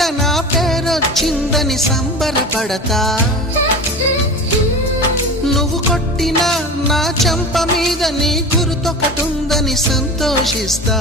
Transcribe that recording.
కంట నా పేరొచ్చిందని సంబరపడతా, నువ్వు కొట్టినా నా చెంప మీద నీ గుర్తొకటుందని సంతోషిస్తా.